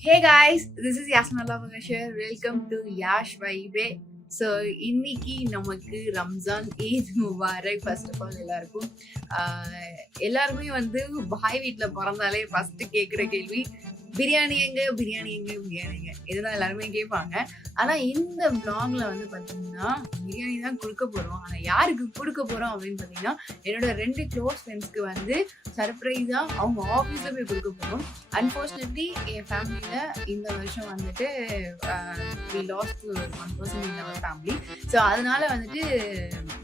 Hey guys, this is Yasmala Bagashar. Welcome to Yash Vibe. So இன்னைக்கு நமக்கு Ramzan Eid Mubarak. First of all எல்லாருமே வந்து பாய் வீட்டில் பிறந்தாலே ஃபர்ஸ்ட் கேட்குற கேள்வி பிரியாணி எங்க பிரியாணி எங்க பிரியாணி எங்க இதுதான் எல்லாருமே கேட்பாங்க. ஆனா இந்த vlogல வந்து பாத்தீங்கன்னா பிரியாணி தான் கொடுக்க போறோம். ஆனா யாருக்கு கொடுக்க போறோம் அப்படின்னு பாத்தீங்கன்னா என்னோட 2 க்ளோஸ் ஃப்ரெண்ட்ஸ்க்கு வந்து சர்ப்ரைஸா அவங்க ஆஃபீஸ்ல போய் கொடுக்க போறோம். அன்பார்ச்சுனேட்லி என் ஃபேமிலியில இந்த வருஷம் வந்துட்டு we lost one person in our family. So அதனால வந்துட்டு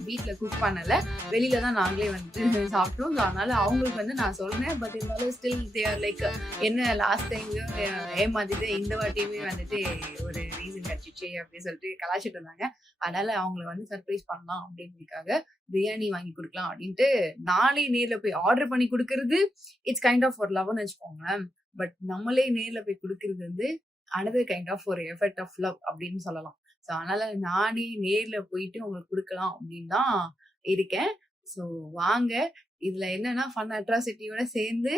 வீட்டில் குக் பண்ணலை, வெளியில தான் நாங்களே வந்துட்டு சாப்பிட்டோம். ஸோ அதனால அவங்களுக்கு வந்து நான் சொல்றேன். பட் இருந்தாலும் ஸ்டில் தேர் லைக் என்ன லாஸ்ட் டைம் ஏமாத்திட்டு இந்த வாட்டியுமே வந்துட்டு ஒரு ரீசன் கட்டிச்சு அப்படின்னு சொல்லிட்டு கலாச்சிட்டு இருந்தாங்க. அதனால அவங்களை வந்து சர்ப்ரைஸ் பண்ணலாம் அப்படின்றதுக்காக பிரியாணி வாங்கி கொடுக்கலாம் அப்படின்ட்டு நானே நேர்ல போய் ஆர்டர் பண்ணி கொடுக்கறது இட்ஸ் கைண்ட் ஆஃப் ஒரு லவ்னு வச்சுக்கோங்களேன். பட் நம்மளே நேர்ல போய் கொடுக்கறது வந்து அனதர் கைண்ட் ஆஃப் ஒரு எஃபெக்ட் ஆஃப் லவ் அப்படின்னு சொல்லலாம். ஸோ அதனால நானே நேர்ல போயிட்டு உங்களுக்கு கொடுக்கலாம் அப்படின்னு தான் இருக்கேன். ஸோ வாங்க, இதுல என்னன்னா ஃபன் அட்ராசிட்டியோட சேர்ந்து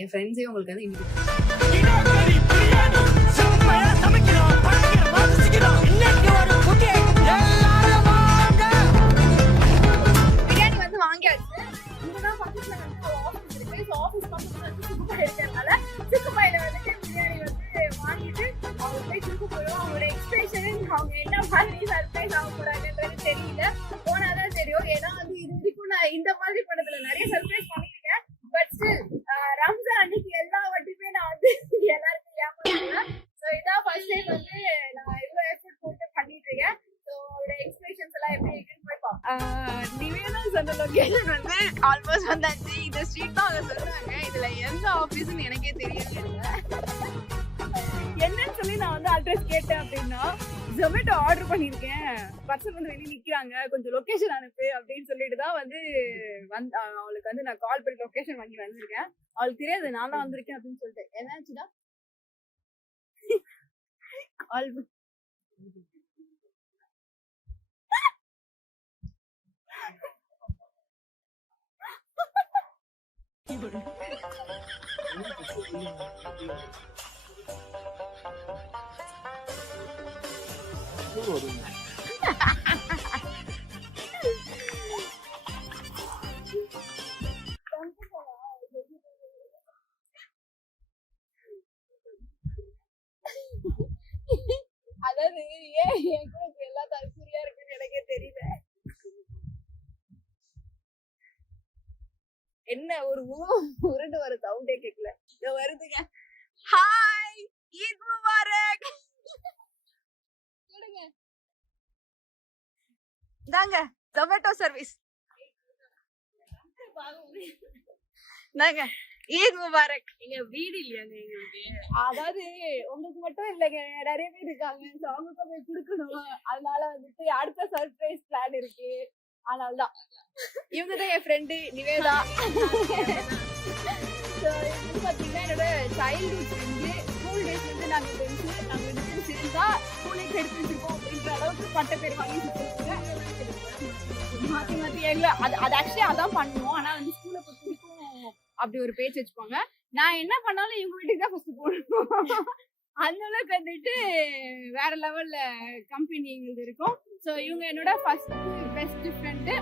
என் ஃப்ரெண்ட்ஸே உங்களுக்கு வந்து இன்னைக்கு பிரியாணி வந்து வாங்கியாச்சு. இங்கதான் பக்கத்துல வந்து ஆஃபீஸ் இருக்கு. ஸோ ஆஃபீஸ் பக்கத்துல வந்து சுக்குப்பாய் இருக்கிறதுனால சுக்குப்பாயில வந்துட்டு பிரியாணி வந்து வாங்கிட்டு அவங்க போய் கொடுக்க போறோம். அவங்களோட எக்ஸ்பிரஷன் அவங்க என்ன மாதிரி சர்ப்ரைஸ் ஆக போறாங்கன்றது தெரியல, போனாதான் தெரியும். ஏன்னா வந்து இது வரைக்கும் நான் இந்த மாதிரி படத்துல நிறைய சர்ப்ரைஸ் பண்ணிருக்கேன். பட் ஸ்டில் ரம்ஜான் அன்னைக்கு எல்லா வாட்டியுமே நான் வந்து எல்லாருக்கும் ஏமாத்துவேன். ஸோ இதான் ஃபர்ஸ்ட் டைம் வந்து நான் இவ்வளோ எஃபர்ட் போட்டு பண்ணிட்டு இருக்கேன். ஸோ அவரோட எக்ஸ்பிரஷன்ஸ் எல்லாம் எப்படி இருக்குன்னு போய் பார்ப்போம். நிவேதா சொன்ன லொகேஷன் வந்து ஆல்மோஸ்ட் வந்தாச்சு. இந்த ஸ்ட்ரீட் தான் அவங்க சொல்றாங்க. இதுல எந்த ஆஃபீஸ்ன்னு எனக்கே தெரியல. என்னன்னு சொல்லி நான் வந்து அட்ரஸ் கேட்டேன் அப்படின்னா, ஜொமேட்டோ ஆர்டர் பண்ணியிருக்கேன், பர்சன் வந்து வெளியே நிற்கிறாங்க, கொஞ்சம் லொக்கேஷன் அனுப்பு அப்படின்னு சொல்லிட்டு தான் வந்து அவளுக்கு வந்து நான் கால் பண்ணி லொக்கேஷன் வாங்கி வந்திருக்கேன். அவளுக்கு தெரியாது நான் தான் வந்திருக்கேன் அப்படின்னு சொல்லிட்டு. என்னாச்சுன்னா கால் அதாவது ஏன் என் கூட எல்லா தற்கூரியா இருக்குன்னு எனக்கே தெரியல. என்ன ஒரு உருண்டு வர சவுண்டே கேட்கல. இதோ வருதுங்க. Hi, Eid Mubarak. சொல்லுங்க. இந்தாங்க ஜொமேட்டோ சர்வீஸ். நாங்க ஈத் முபாரக். எங்க வீடு இல்லையாங்க எங்களுக்கு. அதாவது உங்களுக்கு மட்டும் இல்லைங்க, நிறைய பேர் இருக்காங்க. ஸோ அவங்களுக்கு போய் கொடுக்கணும். அதனால வந்துட்டு அடுத்த சர்ப்ரைஸ் பிளான் இருக்கு. அதனாலதான் இவங்கதான் என் ஃப்ரெண்டு நிவேதா. ஸோ இது பார்த்தீங்கன்னா என்னோட சைல்ட்ஹுட் ஃப்ரெண்டு. ஸ்கூல் டேஸ்ல இருந்து நாங்கள் சேர்ந்தா ஸ்கூலே கெடுத்து வச்சிருக்கோம் அப்படின்ற அளவுக்கு பட்ட பேர் வாங்கி மாற்றி மாற்றி எங்களை அது ஆக்சுவலி அதான் பண்ணுவோம். ஆனால் வந்து ஸ்கூலை பொறுத்த வரைக்கும் அப்படி ஒரு பேச்சு வச்சுப்பாங்க. நான் என்ன பண்ணாலும் இவங்க வீட்டுக்கு தான் ஃபர்ஸ்ட் போடணும். அந்த அளவுக்கு வந்துட்டு வேற லெவல்ல கம்பெனி எங்களுக்கு இருக்கும். ஸோ இவங்க என்னோட ஃபர்ஸ்ட் பெஸ்ட் ஃப்ரெண்டு.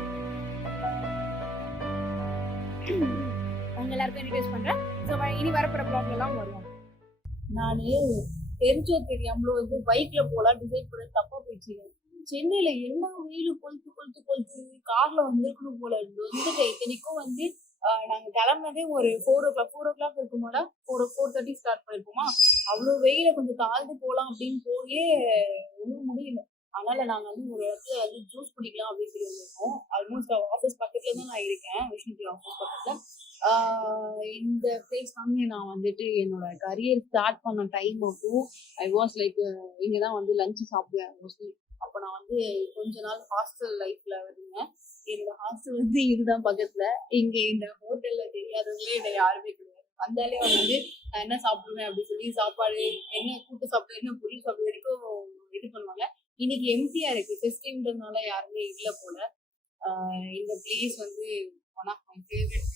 அவங்க எல்லாருக்கும் இன்ட்ரடியூஸ் பண்றேன். ஸோ இனி வரப்போற ப்ளாக்ல எல்லாம் வருவோம். நான் தெரிஞ்சோ தெரியாமலோ வந்து பைக்ல போலாம் டிசைட் பண்ண தப்பா போயிடுச்சு. சென்னையில என்ன வெயிலு கொளுத்து கார்ல வந்துருக்கணும் போல வந்துட்டு. இத்தனைக்கும் வந்து நாங்க கிளம்புனதே ஒரு 4 o'clock இருக்குமாடா, 4:30 ஸ்டார்ட் பண்ணிருப்போமா. அவ்வளவு வெயில கொஞ்சம் தாழ்ந்து போலாம் அப்படின்னு போயே ஒன்றும் முடியல. அதனால நாங்க வந்து ஒரு இடத்துல வந்து ஜூஸ் குடிக்கலாம் அப்படின்னு சொல்லி வந்திருக்கோம். ஆல்மோஸ்ட் ஆஃபீஸ் பக்கத்துல தான் நான் இருக்கேன், விஷ்ணுபுரி ஆஃபீஸ் பக்கத்துல. இந்த பிளேஸ் வந்து நான் வந்துட்டு என்னோட கரியர் ஸ்டார்ட் பண்ண டைம் அப்போ ஐ வாஸ் லைக் இங்கதான் வந்து லஞ்ச் சாப்பிடுவேன் மோஸ்ட்லி. அப்போ நான் வந்து கொஞ்ச நாள் ஹாஸ்டல் லைஃப்ல இருந்தேன். என்னோட ஹாஸ்டல் வந்து இதுதான் பக்கத்துல. இங்க இந்த ஹோட்டல்ல தெரியாதவங்களே என்னை யாருமே கிடையாது. வந்தாலே வந்து நான் என்ன சாப்பிடுவேன் அப்படின்னு சொல்லி சாப்பாடு என்ன கூட்டு சாப்பிடு என்ன பொருள் சாப்பிடு வரைக்கும் இது பண்ணுவாங்க. இன்னைக்கு எம்டியா இருக்கு, ஃபெஸ்டிவ்ன்றதுனால யாருமே இல்லை போல. இந்த பிளேஸ் வந்து ஒன் ஆஃப் மை ஃபேவரட்.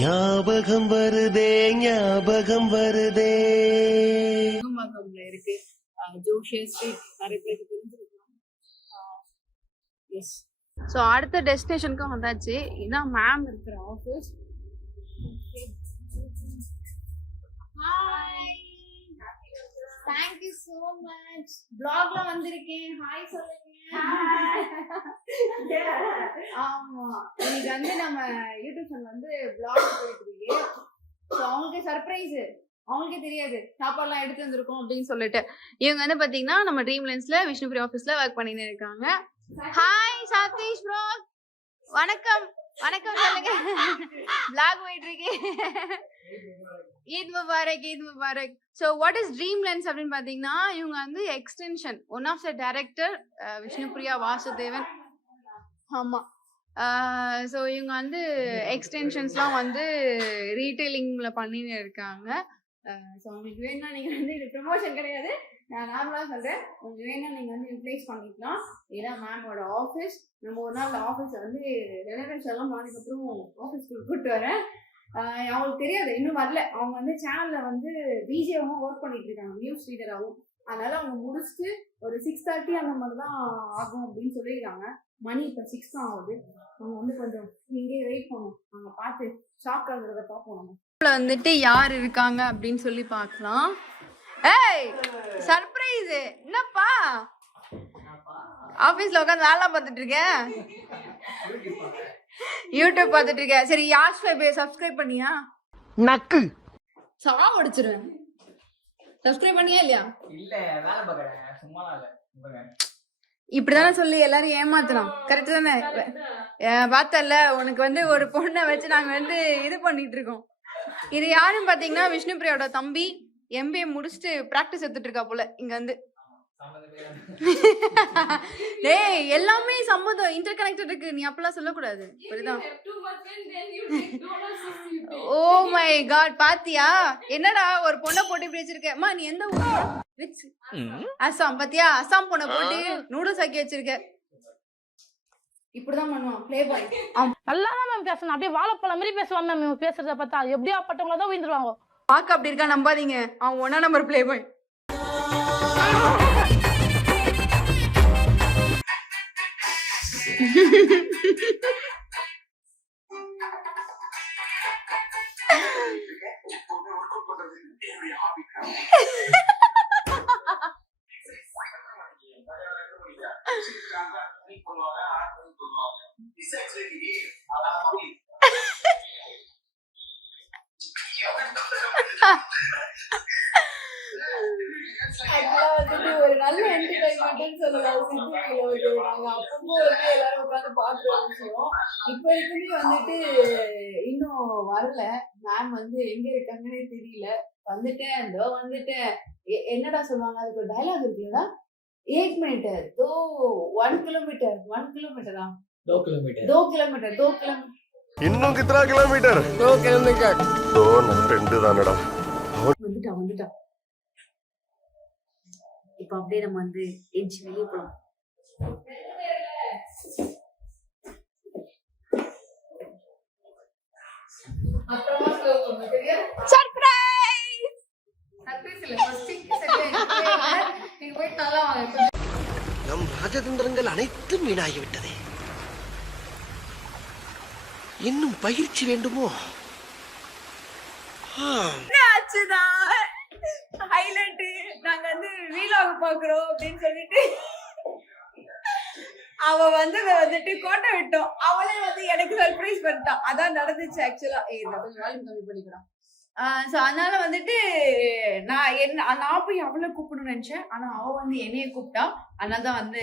ஞாபகம் வருதே ஞாபகம் வருதே. இருக்கு ஜோஷியர் ஸ்ட்ரீட் நிறைய பேருக்கு தெரிஞ்சிருக்கலாம். எஸ். ஸோ அடுத்த டெஸ்டினேஷனுக்கும் வந்தாச்சு. இதான் மேம் இருக்கிற office. Hi, thank you so much. ப்ளாக்ல வந்திருக்கேன். ஹாய் சொல்லுங்க. ஆமா, இன்னைக்கு வந்து நம்ம யூடியூப் சேனல் வந்து ப்ளாக் போயிட்டு இருக்கு. ஸோ அவங்களுக்கு சர்ப்ரைஸ், அவங்களுக்கே தெரியாது சாப்பாடுலாம் எடுத்து வந்திருக்கோம் அப்படின்னு சொல்லிட்டு. இவங்க வந்து பாத்தீங்கன்னா நம்ம ட்ரீம் லென்ஸ்ல விஷ்ணுபிரியா ஆஃபீஸ்ல ஒர்க் பண்ணிட்டு இருக்காங்க. ஹாய் சதீஷ் ப்ரோ, வணக்கம். வணக்கம் சொல்லுங்க. ப்ளாக் போயிட்டு இருக்கு. Eid Mubarak, Eid Mubarak. So what is dream lens அப்படின்னு பார்த்தீங்கன்னா, இவங்க வந்து extension, one of the director Vishnupriya Vasudevan. ஆமாம். ஸோ இவங்க வந்து எக்ஸ்டென்ஷன்ஸ்லாம் வந்து ரீட்டைலிங்கில் பண்ணின்னு இருக்காங்க. ஸோ உங்களுக்கு வேணும்னா நீங்கள் வந்து இது ப்ரமோஷன் கிடையாது, நான் நார்மலாக சொல்கிறேன். உங்களுக்கு வேணும்னா நீங்கள் வந்து யூட்டிலைஸ் பண்ணிக்கலாம். இதுதான் மேமோட ஆஃபீஸ். நம்ம ஒரு நாள் ஆஃபீஸை வந்து ரெனோவேஷன் எல்லாம் பண்ணதுக்கப்புறம் ஆஃபீஸ்க்கு கூப்பிட்டு வரேன். அவங்களுக்கு தெரியாது, இன்னும் வரல. அவங்க வந்து சேனல்ல வந்து பிஜிஎம்மும் ஒர்க் பண்ணிட்டு இருக்காங்க, நியூஸ் ரீடராகவும். அதனால அவங்க முடிச்சுட்டு ஒரு 6:30 அந்த மாதிரி தான் ஆகும் அப்படின்னு சொல்லியிருக்காங்க. மணி இப்போ 6 தான் ஆகுது. அவங்க வந்து கொஞ்சம் இங்கேயே வெயிட் பண்ணும். அவங்க பார்த்து ஷாக் ஆகுறத பார்ப்போம். நம்ம வந்துட்டு யார் இருக்காங்க அப்படின்னு சொல்லி பார்க்கலாம். ஏய் சர்ப்ரைஸ், என்னப்பா ஆபீஸ்ல உட்காந்து வேலை பார்த்துட்டு இருக்கேன், யூடியூப் பார்த்துட்டு இருக்கேன். சரி யாஷ் சப்ஸ்கிரைப் பண்ணியா? நக்கு சாவ அடிச்சிருவேன். சப்ஸ்கிரைப் பண்ணியா இல்லையா? இல்ல வேலை பார்க்கறேன், சும்மா இல்ல. இப்படிதானே சொல்லி எல்லாரும் ஏமாத்தணும். கரெக்ட் தானே? பார்த்தல, உனக்கு வந்து ஒரு பொண்ணை வச்சு நாங்க வந்து இது பண்ணிட்டு இருக்கோம். இது யாருன்னு பாத்தீங்கன்னா விஷ்ணுபிரியாவோட தம்பி. MBA முடிச்சுட்டு பிராக்டிஸ் எடுத்துட்டு இருக்கா போல இங்க வந்து. டேய் எல்லாமே சம்மந்தம் இன்டர் கனெக்டட் இருக்கு, நீ அப்பெல்லாம் சொல்லக்கூடாது. புரியுதா? ஓ மை காட், பாத்தியா என்னடா ஒரு பொண்ணை போட்டு இப்படி வச்சிருக்க. அம்மா நீ எந்த ஊர்? அசாம். பாத்தியா, அசாம் பொண்ணை போட்டு நூடுல்ஸ் ஆக்கி வச்சிருக்க. இப்படிதான் பண்ணுவான் ப்ளே பாய். நல்லா தான் மேம் பேசணும், அப்படியே வாழைப்பழம் மாதிரி பேசுவான் மேம். இவன் பேசுறத பார்த்தா எப்படியா பட்டவங்கள தான் விழுந்துருவாங்க. பாக்க அப்படி இருக்கா, நம்பாதீங்க. அவன் 1 நம்பர் ப்ளே பாய். ஒரு நல்ல என்டர்டைன்மெண்ட் சொல்லலாம். நாங்க அப்பப்போ வந்து எல்லாரும் உட்காந்து பாக்குற விஷயம். இப்ப இருக்குமே வந்துட்டு இன்னும் வரல. மேம் வந்து எங்க இருக்காங்கன்னே தெரியல. வந்துட்டேன், இதோ வந்துட்டேன். என்னடா சொல்லுவாங்க, அதுக்கு ஒரு டைலாக் இருக்குல்லடா, 1 मिनट तो 1 kilometre 1 kilometre 2 kilometre 2 kilometre 2 kilometre இன்னும் कितना किलोमीटर 2 किलोमीटर 2 தானடா. வந்துட்டா. இப்ப அப்படியே நம்ம வந்து எஞ்சி வெளியே போலாம். நம் ராஜதந்திரங்கள் அனைத்தும் வீணாகிவிட்டதே. இன்னும் பயிற்சி வேண்டுமோ? ஹைலைட், நாங்க வந்து வீலாக் பாக்குறோம் அப்படின்னு சொல்லிட்டு அவ வந்து வந்துட்டு கோட்டை விட்டோம். அவளே வந்து எனக்கு சர்ப்ரைஸ் பண்ணிட்டான். அதான் நடந்துச்சு ஆக்சுவலா. வால்யூம் கம்மி பண்ணிக்கலாம். ஸோ அதனால வந்துட்டு நான் போய் அவளை கூப்பிடணும்னு நினைச்சேன். ஆனா அவ வந்து என்னைய கூப்பிட்டா. அதனால தான் வந்து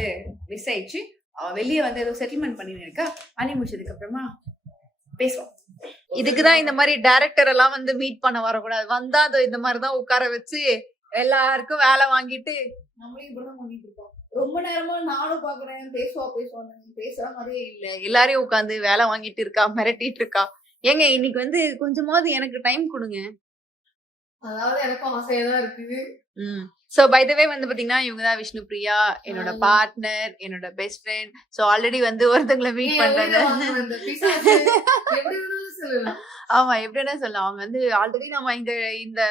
மிஸ் ஆயிடுச்சு. அவ வெளியே வந்து ஏதோ செட்டில்மெண்ட் பண்ணிட்டு இருக்கா. பண்ணி முடிச்சதுக்கு அப்புறமா பேசுவோம். இதுக்குதான் இந்த மாதிரி டைரக்டர் எல்லாம் வந்து மீட் பண்ண வரக்கூடாது. வந்தா அது இந்த மாதிரிதான் உட்கார வச்சு எல்லாருக்கும் வேலை வாங்கிட்டு நம்மளையும் இப்படிதான் பண்ணிட்டு இருக்கோம். ரொம்ப நேரமா நானும் பாக்குறேன், பேசுவான்னு பேசுற மாதிரியே இல்ல. எல்லாரையும் உட்காந்து வேலை வாங்கிட்டு இருக்கா, மிரட்டிட்டு இருக்கா. ஏங்க இன்னைக்கு வந்து கொஞ்சமாவது எனக்கு டைம் கொடுங்க. அதாவது எனக்கும் ஆசையாதான் இருக்குது. சோ பை த வே வந்து பாத்தீங்கன்னா இவங்க தான் விஷ்ணுபிரியா, என்னோட பார்ட்னர், என்னோட பெஸ்ட் ஃப்ரெண்ட். சோ ஆல்ரெடி வந்து ஒருத்தங்களை மீட் பண்றாங்க. ஆமா எப்படின்னா சொல்லலாம். அவங்க வந்து ஆல்ரெடி நம்ம இந்த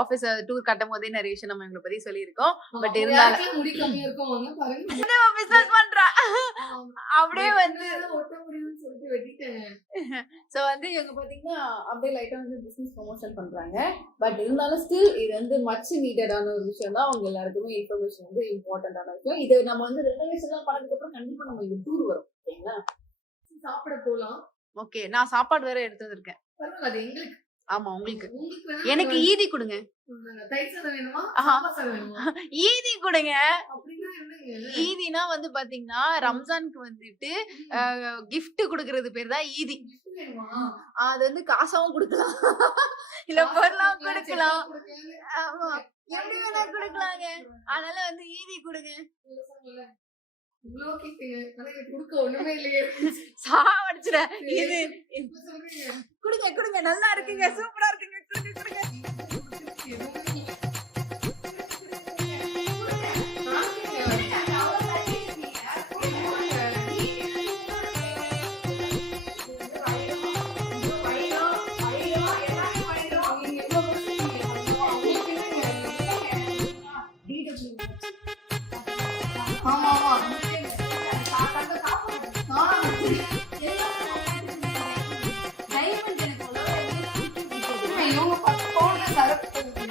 ஆபீஸ் டூர் கட்டும் போதே நிறைய விஷயம் நம்ம இவங்களை பத்தி சொல்லியிருக்கோம். பட் இருந்தாலும் முடி கம்மியா இருக்கும் அவங்க பாருங்க பிசினஸ் பண்றா அப்படியே வந்து ஒட்ட முடியும்னு சொல்லிட்டு வெட்டிட்டேன். சோ வந்து இவங்க பாத்தீங்கன்னா அப்படியே லைட்டா வந்து பிசினஸ் ப்ரொமோஷன் பண்றாங்க. பட் இருந்தாலும் ஸ்டில் இது வந்து மச் நீடடான ஒரு விஷயம் தான். அவங்க எல்லாருக்குமே இன்ஃபர்மேஷன் வந்து இம்பார்ட்டன்டான விஷயம். இது நம்ம வந்து ரெனோவேஷன் எல்லாம் பண்ணதுக்கு அப்புறம் கண்டிப்பா நம்ம இங்க டூர் வரும். ஓகேங்களா? சாப்பிட போலாம். ஓகே நான் சாப்பாடு வேற எடுத்து வந்திருக்கேன். பரவாயில்ல அது எங்களுக்கு. ஆமா உங்களுக்கு. உங்களுக்கு வேணா எனக்கு ஈதி கொடுங்க. தயிர் சாதம் வேணுமா? ஆஹா. சாம்பார் சாதம் வேணுமா? ஈதி கொடுங்க. அப்படின்னா என்னங்க? ஈதினா வந்து பாத்தீங்கன்னா ரம்ஜானுக்கு வந்துட்டு கிஃப்ட் குடுக்கறது பேர் தான் ஈதி. gift வேணுமா? அது வந்து காசாவும் கொடுக்கலாம் இல்ல பொருளாவும் கொடுக்கலாம். ஆமா எப்படி வேணா கொடுக்கலாங்க. அதனால வந்து ஈதி கொடுங்க. இவ்வளோ கேட்டீங்க. ஆனா எனக்கு கொடுக்க ஒண்ணுமே இல்லையே. சாவடிச்சுட இது இப்ப சொல்றீங்க. கொடுங்க கொடுங்க நல்லா இருக்குங்க சூப்பரா இருக்குங்க கொடுங்க கொடுங்க. ஆமா ஆமா இவங்க 10 பவுன்ல சரக்கு இவங்க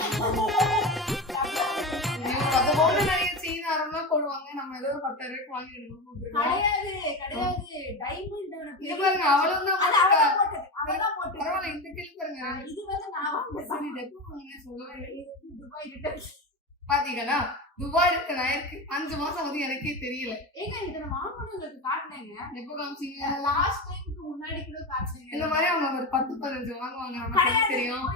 10 பவுன்ல நிறைய செயின் ஆரம்பமா போடுவாங்க. நம்ம ஏதோ ஒரு 10,000 ரூபாய்க்கு வாங்கி எடுக்கணும். கிடையாது கிடையாது டைமண்ட் இது பாருங்க அவ்வளவுதான் பரவாயில்ல. இந்த கேள்வி பாருங்க. இது வந்து நான் வாங்கின சரி எப்போ வாங்கினே சொல்லவே இல்லை. இது வந்து துபாய் ரிட்டர்ன். பாத்தீங்கன்னா துபாய் இருக்க நாயிருக்கு 5 மாசம் வந்து எனக்கே தெரியல. ஏங்க இத நான் வாங்கணும் உங்களுக்கு காட்டுனேங்க. எப்போ காமிச்சீங்க? லாஸ்ட் டைம்க்கு முன்னாடி கூட காட்டுனீங்க. இந்த மாதிரி அவங்க ஒரு 10-15 வாங்குவாங்க. நமக்கு தெரியும்.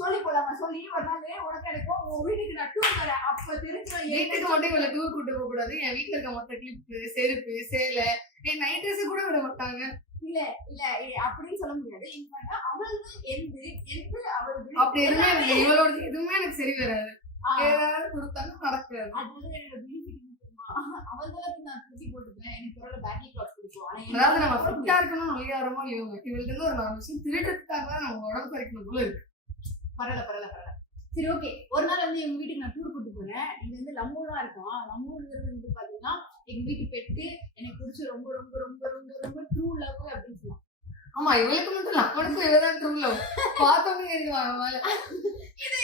சொல்லி போலாமா சொல்லி ஒரு நாள் உனக்கு எடுக்கும் உன் வீட்டுக்கு நான் டூர் வரேன் அப்ப தெரிஞ்சு வீட்டுக்கு மட்டும் இவ்வளவு டூர் கூட்டு போக கூடாது. என் வீட்டுல இருக்க மொத்த கிளிப்பு செருப்பு சேலை என் நைட் ட்ரெஸ் கூட விட மாட்டாங்க. இல்ல இல்ல அப்படின்னு சொல்ல முடியாது. இன்ஃபேக்ட் அவளுக்கு எந்த அவள் அப்படி எதுவுமே எனக்கு இவளோட எதுவுமே எனக்கு சரி வராது. ஏதாவது கொடுத்தாலும் நடக்காது. அது என்னோட பெனிஃபிட் தெரியுமா? அவங்களுக்கு நான் தூக்கி போட்டுப்பேன். எனக்கு ஒரு பேக்கி கிளாஸ் பிடிக்கும். அதாவது நம்ம ஃபிட்டா இருக்கணும் ஒளியாரமா இவங்க இவள்கிட்ட இருந்து ஒரு 4 விஷயம் திருடுறதுக்காக தான் நம்ம உடம்பு குறைக்கணும் போல இருக்கு. பரவாயில்ல சரி ஓகே. ஒரு நாள் வந்து எங்க வீட்டுக்கு நான் டூர் கூட்டு போறேன். இங்க வந்து லம்மூலா இருக்கும். லம்மூலுங்கிறது வந்து பாத்தீங்கன்னா எங்க வீட்டு பெட்டு எனக்கு பிடிச்ச ரொம்ப ரொம்ப ரொம்ப ரொம்ப ரொம்ப ட்ரூ லவ் அப்படின்னு சொல்லுவாங்க. ஆமா இவளுக்கு மட்டும் இல்ல அவனுக்கு இவதான் ட்ரூ லவ். பார்த்தவங்க எழுதுவாங்க மேல இது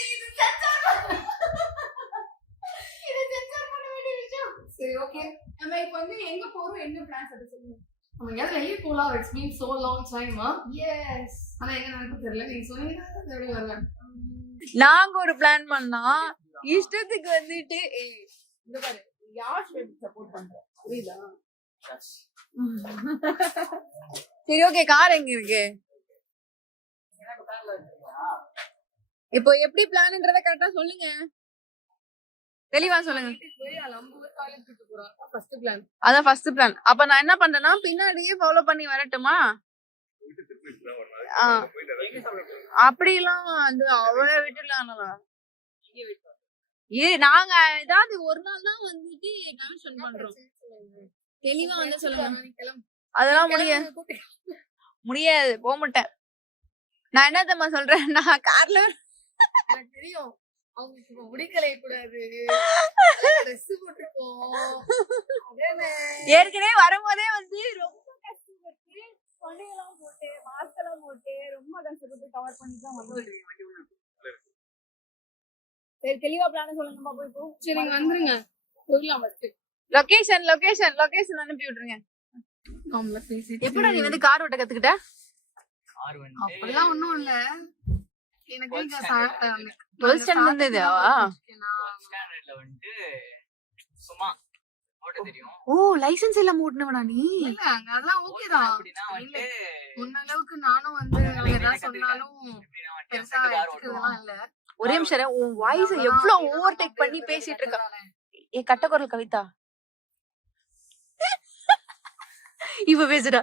சென்சார் பண்ண வேண்டிய விஷயம். சரி ஓகே. நம்ம இப்ப வந்து எங்க போறோம் என்ன பிளான்ஸ் அதை சொல்லுங்க. நம்ம எங்கேயாவது வெளியே போலாம். இட்ஸ் பீன் சோ லாங் டைமா. எஸ் ஆனா எங்க நடக்கும் தெரியல. நீங்க சொன்னீங்கன்னா எப்படி வருவேன். நாங்க ஒரு பிளான் பண்ணா இஷ்டத்துக்கு வந்துட்டு இந்த பாரு யாஷ் சப்போர்ட் பண்றோம் புரியுதா? சரி ஓகே கார் எங்க இருக்கு? இப்போ எப்படி பிளான்ன்றத கரெக்டா சொல்லுங்க. தெளிவா சொல்லுங்க. அதான் ஃபர்ஸ்ட் பிளான். அப்ப நான் என்ன பண்றேன்னா பின்னாடியே ஃபாலோ பண்ணி வரட்டுமா? அப்படிலாம் வந்து அவளை விட்டுலாம் நாங்க ஏதாவது ஒரு நாள் தான் வந்துட்டு கமிஷன் பண்றோம். தெளிவா வந்து சொல்லுங்க. அதெல்லாம் முடியாது போக மாட்டேன். நான் என்ன தெரியுமா சொல்றேன் நான் கார்ல எனக்கு தெரியும் அவங்க முடிக்கலை கூடாது. ட்ரெஸ் போட்டுருக்கோம். ஏற்கனவே வரும்போதே வந்து ரொம்ப கஷ்டப்பட்டு கொண்டையெல்லாம் போட்டு மாஸ்க் எல்லாம் போட்டு ரொம்ப கஷ்டப்பட்டு கவர் பண்ணி தான் வந்து சரி தெளிவா பிளான் சொல்லுங்க பாப்போம். இப்போ சரி நீங்க வந்துருங்க போயிடலாம். ஃபர்ஸ்ட் லொகேஷன் அனுப்பி விட்டுருங்க. எப்படா நீ வந்து கார் ஓட்ட கத்துக்கிட்ட? அப்படிலாம் ஒண்ணும் இல்ல. எனக்கு இங்க 12th ஸ்டாண்டர்ட் இருந்ததுவா? ஸ்டாண்டர்ட்ல வந்து சும்மா ஓட்ட தெரியும். ஓ லைசென்ஸ் எல்லாம் ஓட்டுனவனா நீ? இல்ல அங்க அதெல்லாம் ஓகே தான். அப்படினா வந்து முன்ன அளவுக்கு நானும் வந்து ஏதாவது சொன்னாலும் பெருசா எடுத்துக்கிறதுலாம் இல்ல. ஒரே நிமிஷம் உன் வாய்ஸ் எவ்வளவு ஓவர்டேக் பண்ணி பேசிட்டு இருக்க. ஏ கட்டக்குரல் கவிதா இவ பேசுடா.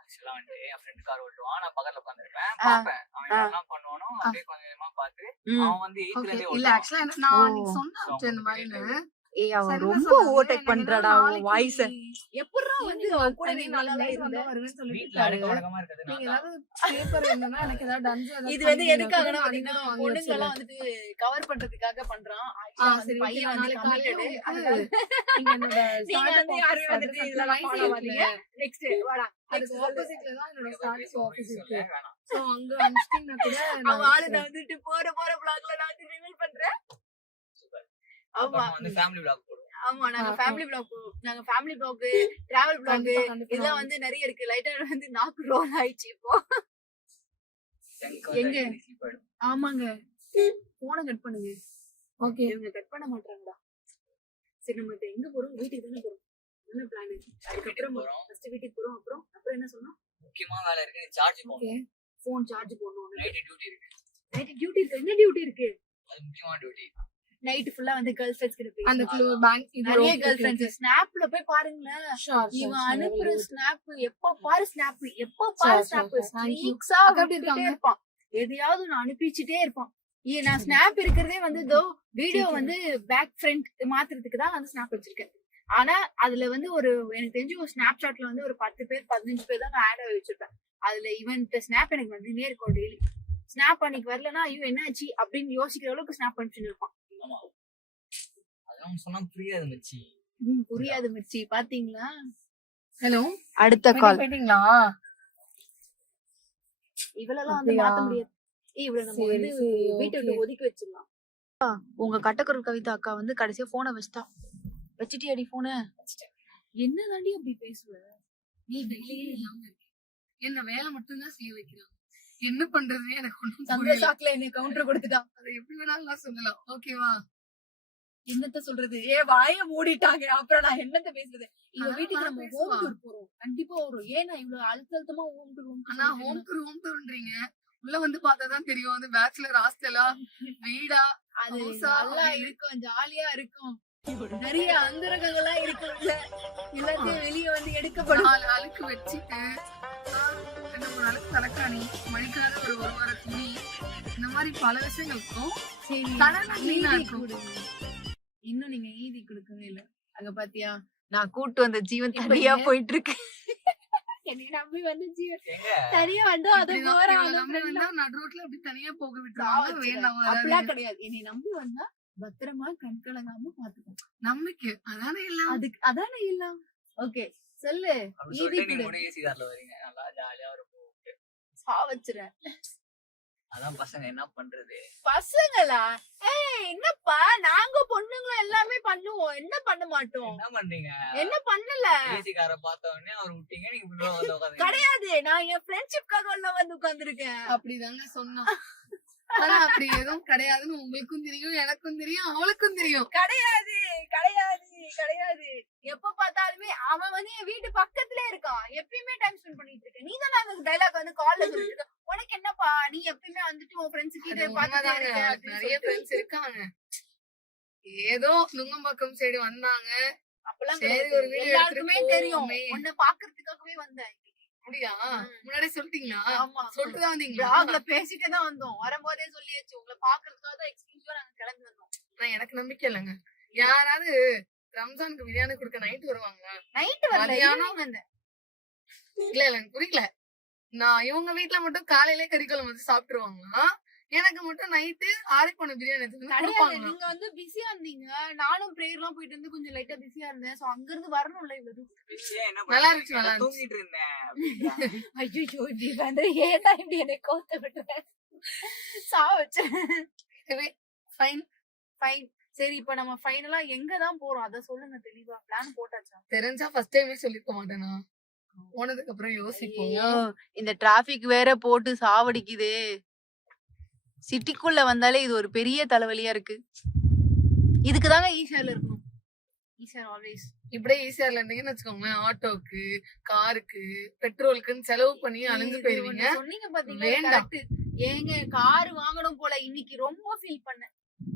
ஆக்சுவலா வந்து என் ஃப்ரெண்ட் கார் ஓட்டுவான். நான் பக்கத்துல உட்கார்ந்திருப்பேன் பாப்பேன் அவன் என்ன பண்ணுவானோ அப்படியே கொஞ்சம் கொஞ்சமா பார்த்து அவன் வந்து 8th ல இருந்தே இல்ல ஆக்சுவலா நான் நீ சொன்ன இந்த மாதிரின்னு ஏய் அவ சரிதான் ரொம்ப சொன்னாங்க. ஓவர்டேக் எனக்கு பண்றாடா என்னன்னா உன் வாய்ஸ். எப்படிடா வந்து அவன் கூட நீ நாளைக்கு நல்லா night இருந்த வந்தா வருவேன்னு சொல்லிட்டு வீட்டுல அடக்க இருக்காரு. வழக்கமா இருக்குது நீங்க நான் தான். ஏதாவது paper வேணும்னா எனக்கு ஏதாவது dungeon ஏதாவது இது வந்து பண்ணீங்கன்னா எதுக்காகனா கூட பாத்தீங்கன்னா வாங்கி பொண்ணுங்க வச்சிருங்க. எல்லாம் வந்துட்டு கவர் பண்றதுக்காக பண்றான். ஆ, Actually வந்து சரி, okay, பையன் நான் வந்து நாளைக்கு காலையில committed. உங்களுக்கு அதனால நீங்க என்னோட நீங்க startup வந்து office யாருமே வந்துட்டு address இதெல்லாம் வயசு follow ஆகாதீங்க. இருக்குல்ல. Next வாடா. அதுக்கு Next சொல்லு. opposite ல தான் என்னோட பேச startup பேச office சொல்ல இருக்கு. வேணாம். So அங்க அனுப்பிச்சிட்டீங்கன்னா கூட நான் அவன் ஆளு வச்சுக்கிறேன். நான் வந்துட்டு போற vlogல நான் வந்து reveal பண்றேன். Super. ஆமா. அப்புறமா வந்து ஃபேமிலி vlog போடுவோம். ஆமா நாங்க ஆ, ஃபேமிலி vlog நாங்க ஃபேமிலி vlog, டிராவல் vlog கண்டிப்பா, கண்டிப்பா இதெல்லாம் நான் வந்து நிறைய இருக்கு. லைட்டா வந்து நாக்கு ரோல் ஆயிடுச்சு இப்போ. எனக்கு வந்து எங்க? அடிக்கடி sleep ஆயிடும். ஆமாங்க. போனை கட் பண்ணுங்க. ஓகே. இவங்க கட் பண்ண மாட்டாங்கடா. சரி நம்ம இப்ப எங்க போறோம்? வீட்டுக்கு தானே போறோம். என்ன பிளான்? அதுக்கப்புறம் போறோம். ஃபர்ஸ்ட் வீட்டுக்கு போறோம். அப்புறம் என்ன சொன்னோம்? முக்கியமா வேலை இருக்கு, சார்ஜ் போடணும். ஓகே. போன் சார்ஜ் போடணும். நைட் டியூட்டி இருக்கு. நைட் டியூட்டி இருக்கு. என்ன டியூட்டி இருக்கு? அது முக்கியமான டியூட்டி. நைட் ஃபுல்லா வந்து கேர்ள் ஃபிரெண்ட்ஸ் கிட்ட அந்த பேசணும். பேங்க் நிறைய கேர்ள் ஃபிரெண்ட்ஸ் ஸ்னாப்ல போய் பாருங்களேன். இவன் அனுப்புற ஸ்னாப் எப்ப பாரு snap Sure, snap sure. Thank you. ஸ்ட்ரீக்ஸா அக்கா எப்படி விட்டுட்டே இருக்காங்க? இருப்பான். எதையாவது நான் அனுப்பிச்சுட்டே இருப்பான். நான் ஸ்னாப் இருக்கிறதே வந்து இதோ வீடியோ சரி. வந்து பேக் ஃப்ரண்ட் மாத்துறதுக்கு தான் வந்து ஸ்னாப் வச்சிருக்கேன். ஆனா அதுல வந்து ஒரு எனக்கு தெரிஞ்சு ஒரு ஸ்னாப் சாட்ல வந்து ஒரு 10 பேர் 15 பேர் தான் நான் ஆட் ஆகி வச்சிருப்பேன். அதுல இவன்ட்ட ஸ்னாப் எனக்கு வந்துட்டே இருக்கும் டெய்லி. ஸ்னாப் அன்னைக்கு வரலன்னா ஐயோ என்னாச்சு அப்படின்னு யோசிக்கிற அளவுக்கு ஸ்னாப் அனுப்பிச்சுட்டு இருப்பான். ஆமா. அதெல்லாம் சொன்னா புரியாது மச்சி. புரியாது மிர்ச்சி பாத்தீங்களா? ஹலோ. அடுத்த கால். போயிட்டீங்களா? இவளெல்லாம் வந்து அப்படியா? மாத்த முடியாது. இவள நம்ம சரி, வந்து சரி, வீட்டை okay. விட்டு ஒதுக்கி வச்சிடலாம். உங்க கட்டக்குரல் கவிதா அக்கா வந்து கடைசியா போனை வச்சிட்டா. வச்சிட்டியாடி போனை? என்ன தாண்டி அப்படி பேசுவ? நீ வெளியே இல்லாம இருக்க. என்ன வேலை மட்டும்தான் செய்ய வைக்கிறாங்க. என்ன பண்றதுன்னு எனக்கு ஒண்ணும் சந்திர புரியல. சாக்குல என்ன கவுண்டர் கொடுத்துட்டான். அதை எப்படி வேணாலும் நான் சொல்லலாம். ஓகேவா? என்னத்த சொல்றது? வாய மூடிட்டாங்க. அப்புறம் நான் என்னத்த பேசுறது? இவ அதான் வீட்டுக்கு நான் நம்ம பேசுவா. ஹோம் டூர் போறோம். கண்டிப்பா வரும். ஏன்னா இவ்வளவு அழுத்தமா ஹோம் டூர் ஆனா ஹோம் டூர்ன்றீங்க. உள்ள வந்து பார்த்தாதான் தெரியும் வந்து பேச்சுலர் ஹாஸ்டலா வீடா அது ஹவுஸா நல்லா அப்படின்னு. இருக்கும், ஜாலியா இருக்கும். நிறைய அந்தரங்கங்கள்லாம் இருக்கும். எல்லாத்தையும் வெளியே வந்து எடுக்கப்படும். 4 அழுக்கு வச்சுட்டு 2-3 அழுக்கு தலைக்காணி மணிக்காத ஒரு வார துணி இந்த மாதிரி பல விஷயங்கள் இருக்கும். சரி, கடனை clean-ஆ ஈதி இருக்கும். கொடுங்க. இன்னும் நீங்க ஈதி கொடுக்கவே இல்ல. அங்க பாத்தியா? நான் கூட்டு வந்த ஜீவன் இப்ப தனியா ஏன்? போயிட்டு இருக்கு. என்னை நம்பி வந்து ஜீவன் எங்க? தனியா வந்து அது இப்படிதான் போற இவளை நம்பி வந்தா நடு ரோட்ல அப்படி தனியா போக விட்டுருவாங்க. சாவச்சிடுறேன். வேண்டாம் அப்படிலாம் வராது. கிடையாது. என்னை நம்பி வந்தா பத்திரமா கண் கலங்காம பாத்துக்கோ. நம்பிக்கை அதானே எல்லாம். அதுக்கு அதானே எல்லாம். ஓகே சொல்லு. அப்படி ஈதி சொல்லிட்டு நீங்க கொடு. கூட ஏசி கார்ல வரீங்க. நல்லா ஜாலியா இருக்கும். சாவச்சிடுறேன். அதான் பசங்க என்ன பண்றது? பசங்களா? என்னப்பா நாங்க பொண்ணுங்களும் எல்லாமே பண்ணுவோம். என்ன பண்ண மாட்டோம்? என்ன பண்றீங்க? என்ன பண்ணல? ஏசி காரை பார்த்த உடனே அவர் விட்டீங்க, நீங்க உள்ள வந்து உட்காந்து. கிடையாது. நான் என் ஃப்ரெண்ட்ஷிப்காக உள்ள வந்து உட்கார்ந்திருக்கேன். அப்படிதாங்க சொன்னான். ஆனா அப்படி எதுவும் கிடையாதுன்னு உங்களுக்கும் தெரியும், எனக்கும் தெரியும், அவளுக்கும் தெரியும். கிடையாது கிடையாது கிடையாது. எப்ப பார்த்தாலுமே அவன் வந்து என் வீட்டு பக்கத்துலயே இருக்கான். எப்பயுமே டைம் ஸ்பெண்ட் பண்ணிட்டு இருக்கேன். நீ தான் அந்த டைலாக் வந்து கால்ல சொல்லிட்டு இருக்க. உனக்கு என்னப்பா நீ எப்பயுமே வந்துட்டு உன் ஃப்ரெண்ட்ஸ் அது கிட்ட உண்மைதாங்க. பாத்துட்டு அவளுக்கு நிறைய ஃப்ரெண்ட்ஸ் இருக்காங்க. ஏதோ நுங்கம்பாக்கம் சைடு வந்தாங்க. அப்பெல்லாம் சரி, கிடையாது. ஒரு வீடியோ எல்லாருக்குமே எடுத்துட்டு தெரியும். போவோமே. உன்னை பாக்குறதுக்காகவே வந்தேன். அப்படியா? முன்னாடி சொல்லிட்டீங்களா? ஆமா. சொல்லிட்டு தான் வந்தீங்களா? vlogல பேசிட்டே தான் வந்தோம். வரும்போதே சொல்லியாச்சு. உங்களை பாக்குறதுக்காக தான் எக்ஸ்கியூஸா நாங்க கிளம்பி வந்தோம். நான் எனக்கு நம்பிக்கை இல்லைங்க. யாராவது ரம்ஜானுக்கு பிரியாணி கொடுக்க நைட் வருவாங்க. நைட் வரல, மதியானம் ஈவினிங் வந்தேன். இல்ல இல்ல எனக்கு புரியல. நான் இவங்க வீட்ல மட்டும் காலையிலே கறிக்குழம்பு வச்சு சாப்பிட்டுருவாங்களா? எனக்கு மட்டும் நைட்டு ஆரி போன பிரியாணி எடுத்து வந்து கிடையாது. கொடுப்பாங்களா? நீங்க வந்து பிஸியா இருந்தீங்க. நானும் பிரேயர்லாம் போயிட்டு வந்து கொஞ்சம் லைட்டா பிஸியா இருந்தேன். சோ அங்க இருந்து வரணும்ல இவ்வளவு தூரம். விஷயம் என்ன நல்லா பண்றீங்க? இருந்துச்சு, நல்லா நான் தூங்கிட்டு இருந்தேன் அப்படின்றாங்க. ஐயோ இப்படி வந்து ஏன்டா இப்படி என்னை கோத்த விட்டுறேன்? சாவச்சேன். ஃபைன். ஃபைன். சரி இப்ப நம்ம ஃபைனலா எங்க தான் போறோம் அத சொல்லுங்க தெளிவா. பிளான் போட்டாச்சா? தெரிஞ்சா ஃபர்ஸ்ட் டைமே சொல்லிருக்க மாட்டேனா? போனதுக்கு அப்புறம் யோசிப்போம். ஐயோ, இந்த டிராபிக் வேற போட்டு சாவடிக்குதே. சிட்டிக்குள்ள வந்தாலே இது ஒரு பெரிய தலைவலியா இருக்கு. இதுக்குதாங்க ஈஷால இருக்கணும். ஈஷா ஆல்வேஸ். இப்படியே ஈஸியா இருந்தீங்கன்னு வச்சுக்கோங்களேன், ஆட்டோக்கு காருக்கு பெட்ரோலுக்குன்னு செலவு பண்ணி அழிஞ்சு போயிருவீங்க. சொன்னீங்க பாத்தீங்களா? வேண்டாம். correct. ஏங்க கார் வாங்கணும் போல இன்னைக்கு ரொம்ப ஃபீல் பண்ணேன்.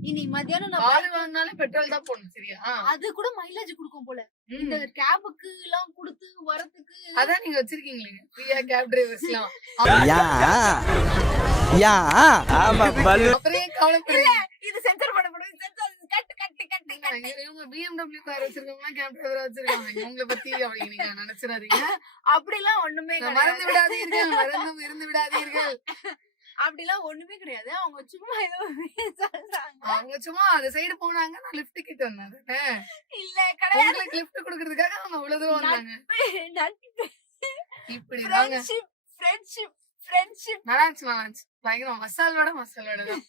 இன்னைக்கு மத்தியானம் நான் கார் வாங்கினாலே பெட்ரோல் தான் போடணும், சரியா? அது கூட மைலேஜ் கொடுக்கும் போல. ம். இந்த கேபுக்கு எல்லாம் கொடுத்து வரதுக்கு அதான் நீங்க வச்சிருக்கீங்களே ஃப்ரீயா கேப் டிரைவர்ஸ் எல்லாம். அப்புறம் ஏன் கவலைப்படுறீங்க? இது சென்சார் பண்ணப்படும். Censor cut cut cut cut. இவங்க BMW கார் வச்சிருக்கவங்க கேம்ப் டிரைவர் வச்சிருக்காங்க. இவங்களை பத்தி அப்படி நீங்க நினைச்சிடாதீங்க. அப்படிலாம் ஒண்ணுமே மறந்து விடாதீர்கள், மறந்து இருந்து விடாதீர்கள். அப்படிலாம் ஒண்ணுமே கிடையாது. அவங்க சும்மா ஏதோ சொல்றாங்க. அவங்க சும்மா அந்த சைடு போனாங்க, நான் லிஃப்ட் கிட்ட வந்தேன். இல்ல கிடையாது. உங்களுக்கு லிஃப்ட் கொடுக்கறதுக்காக அவங்க அவ்வளவு தூரம் வந்தாங்க. நட்பு. இப்படிதாங்க ஃப்ரெண்ட்ஷிப் நல்லா இருந்துச்சு. பயங்கரம் மசால் வடை தான்.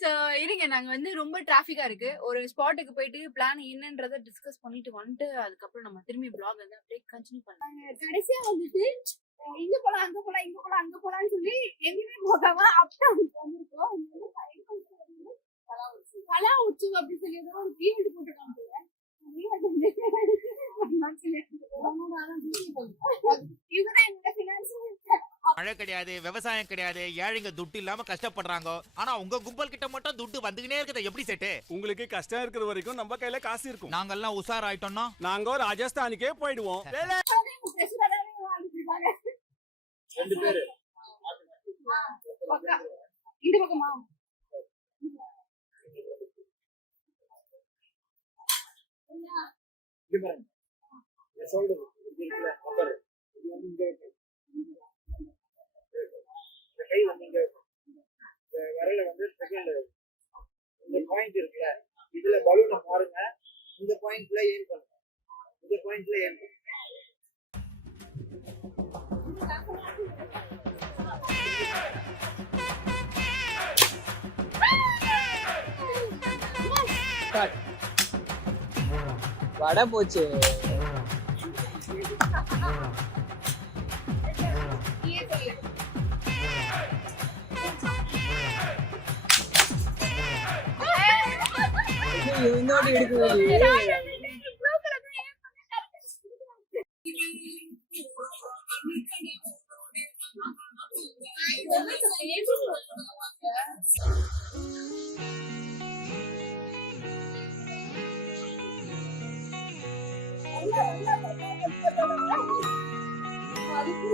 சோ இருங்க, நாங்க வந்து ரொம்ப டிராபிக்கா இருக்கு. ஒரு ஸ்பாட்டுக்கு போயிட்டு பிளான் என்னன்றத டிஸ்கஸ் பண்ணிட்டு வந்துட்டு அதுக்கப்புறம் நம்ம திரும்பி vlog வந்து அப்படியே கண்டினியூ பண்ணலாம். கடைசியா வந்துட்டு இங்க போலாம் அங்க போலாம் இங்க போலாம் அங்க போலாம்னு சொல்லி எங்கேயுமே போகாம அப்பா வந்திருக்கோம். கலா உற்சவம் அப்படி சொல்லி ஏதோ ஒரு ஈவெண்ட் போட்டுருக்காங்க போல. மழை கிடையாது, விவசாயம் கிடையாது, ஏழைங்க துட்டு இல்லாம கஷ்டப்படுறாங்க. ஆனா உங்க கும்பல் கிட்ட மட்டும் துட்டு வந்துகினே இருக்குது. எப்படி செட்டு? உங்களுக்கு கஷ்டம் இருக்கிற வரைக்கும் நம்ம கையில காசு இருக்கும். நாங்கெல்லாம் உஷார் ஆயிட்டோம்னா நாங்க ராஜஸ்தானுக்கே போயிடுவோம். 2 பேரு இந்த பக்கமா சொல்றது நம்பர் கை வந்து விரல வந்து செகண்ட் இந்த பாயிண்ட் இருக்குல்ல, இதுல பலூனை பாருங்க. இந்த பாயிண்ட்ல ஏம் பண்ணுங்க. இந்த பாயிண்ட்ல ஏம் பண்ணுங்க. வடை போச்சு. இன்னொரு எடுக்குது. அதுக்கு